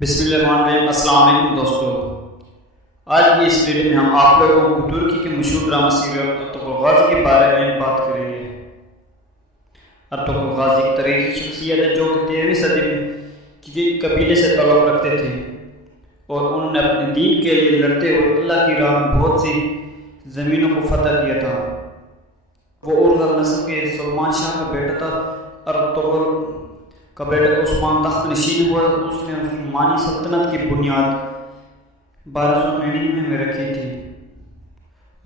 بسم اللہ الرحمن الرحیم۔ السلام علیکم دوستو، آج کی اس ویڈیو میں ہم آپ لوگوں کو ترکی کے مشہور ڈرامہ سیریل ارطغرل غازی کے بارے میں بات کریں گے۔ ارطغرل غازی ایک تاریخی شخصیت ہے جو کہ 13ویں صدی میں کسی قبیلے سے تعلق رکھتے تھے اور انہوں نے اپنے دین کے لیے لڑتے ہوئے اللہ کی راہ میں بہت سی زمینوں کو فتح کیا تھا۔ وہ ارطغرل نسل کے سلمان شاہ کا بیٹا تھا۔ ارطغرل کا بیٹا عثمان تخت نشین ہوا۔ اس نے عثمانی سلطنت کی بنیاد 1299 میں رکھی تھی۔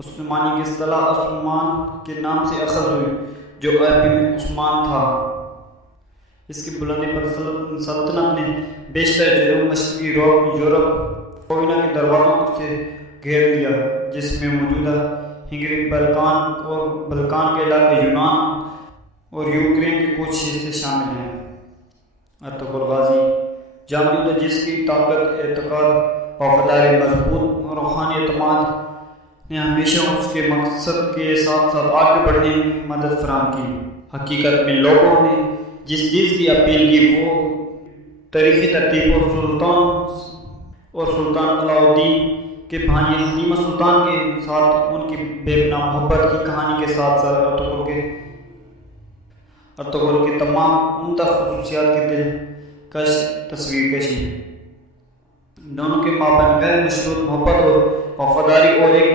عثمانی کی اصطلاح عثمان کے نام سے اخذ ہوئی جو عربی میں عثمان تھا۔ اس کی بلندی پر سلطنت نے بیشتر جنوب مشرقی یورپ کوئنہ کے دروازوں سے گھیر لیا، جس میں موجودہ ہنگری، بلکان کے علاقے، یونان اور یوکرین کے کچھ حصے شامل ہیں۔ ارطغرل غازی جامع ہے جس کی طاقت، اعتقاد، وفاداری، مضبوط روحانی اعتماد نے ہمیشہ اس کے مقصد کے ساتھ ساتھ آگے بڑھنے میں مدد فراہم کی۔ حقیقت میں لوگوں نے جس چیز کی اپیل کی وہ تاریخی ترتیب اور سلطان علاء الدین کے بھائی حلیمہ سلطان کے ساتھ ان کی بے پناہ محبت کی کہانی کے ساتھ ساتھ ارطغرل کے تمام عمدہ خصوصیات کی دلکش تصویر کشی۔ دونوں کے مابین غیر مشروط محبت اور وفاداری اور ایک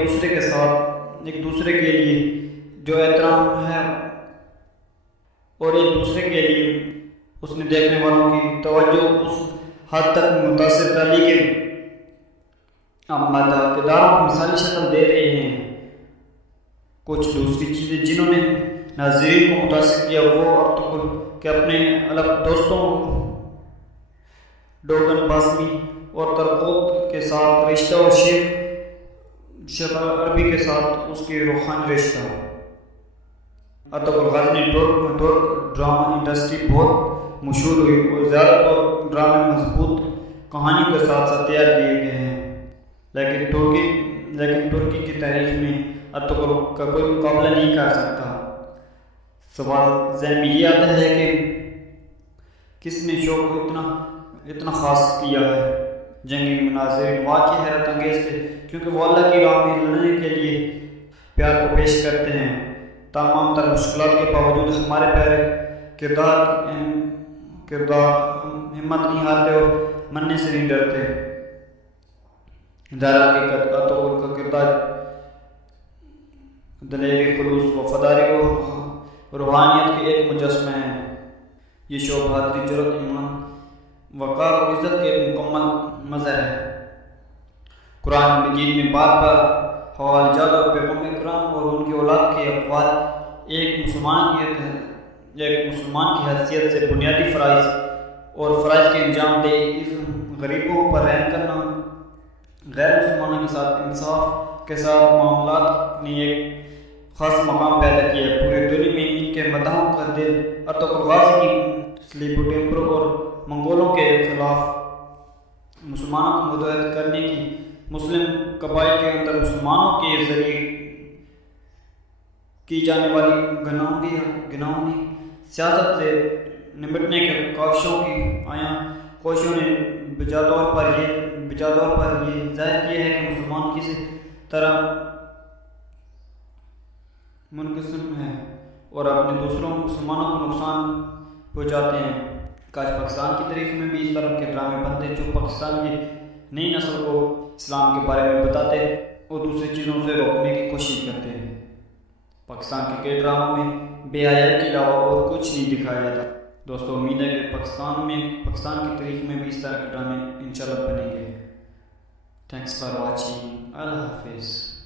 دوسرے کے لیے جو احترام ہے اور ایک دوسرے کے لیے اس نے دیکھنے والوں کی توجہ اس حد تک متاثر کر لی کہ اب مداح کرداروں کو مثالی شکل دے رہے ہیں۔ کچھ دوسری چیزیں جنہوں نے ناظرین کو متاثر کیا وہ ارطغرل کے اپنے الگ دوستوں ڈوگن باسمی اور ترقوت کے ساتھ رشتہ اور شیخ عربی کے ساتھ اس کی روحانی رشتہ۔ ارطغرل غازی نے ترک ڈرامہ انڈسٹری بہت مشہور ہوئی اور زیادہ تر ڈرامے مضبوط کہانیوں کے ساتھ ساتھ تیار کیے گئے ہیں، لیکن ترکی کی تاریخ میں ارطغرل کا کوئی مقابلہ نہیں کر سکتا۔ سوال ذہن میں یہ آتا ہے کہ کس نے شو کو اتنا خاص کیا ہے۔ جنگی مناظر واقعی حیرت انگیز تھے کیونکہ وہ اللہ کی راہ میں لڑنے کے لیے پیار کو پیش کرتے ہیں۔ تمام تر مشکلات کے باوجود ہمارے پیارے کردار ہمت نہیں ہارتے اور مرنے سے نہیں ڈرتے۔ در حقیقت ارطغرل کا کردار دلیری، خلوص، وفاداری اور روحانیت کے ایک مجسمہ ہے۔ یہ شو بہادری، جرأت، ایمان، وقار اور عزت کے ایک مکمل مظہر ہے۔ قرآن مجید میں بار بار حوالہ جات اور پیغمبر اکرام اور ان کی اولاد کے اقوال ایک مسلمان کی حیثیت سے بنیادی فرائض کے انجام دہی، غریبوں پر رحم کرنا، غیر مسلمانوں کے ساتھ انصاف کے ساتھ معاملات نے ایک خاص مقام پیدا کیا ہے۔ پوری دنیا میں ان کے مداحوں کا دل ارطغرل غازی کی سلیپو ٹیمپر اور منگولوں کے خلاف مسلمانوں کو متحد کرنے کی، مسلم قبائل کے اندر مسلمانوں کے ذریعے کی جانے والی گناہوں سیاست سے نمٹنے کے کاوشوں کی آیا کوششوں نے بجا طور پر یہ ظاہر کیا ہے کہ مسلمان کسی طرح منقسم ہیں اور اپنے دوسروں مسلمانوں کو نقصان پہنچاتے ہیں۔ کاش پاکستان کی تاریخ میں بھی اس طرح کے ڈرامے بنتے جو پاکستان کی نئی نسل کو اسلام کے بارے میں بتاتے اور دوسری چیزوں سے روکنے کی کوشش کرتے ہیں۔ پاکستان کے کئی ڈراموں میں بے حیائی کے علاوہ اور کچھ نہیں دکھایا جاتا۔ دوستو، امید ہے کہ پاکستان کی تاریخ میں بھی اس طرح کے ڈرامے انشاءاللہ بنیں گے۔ Thanks for watching. اللہ حافظ۔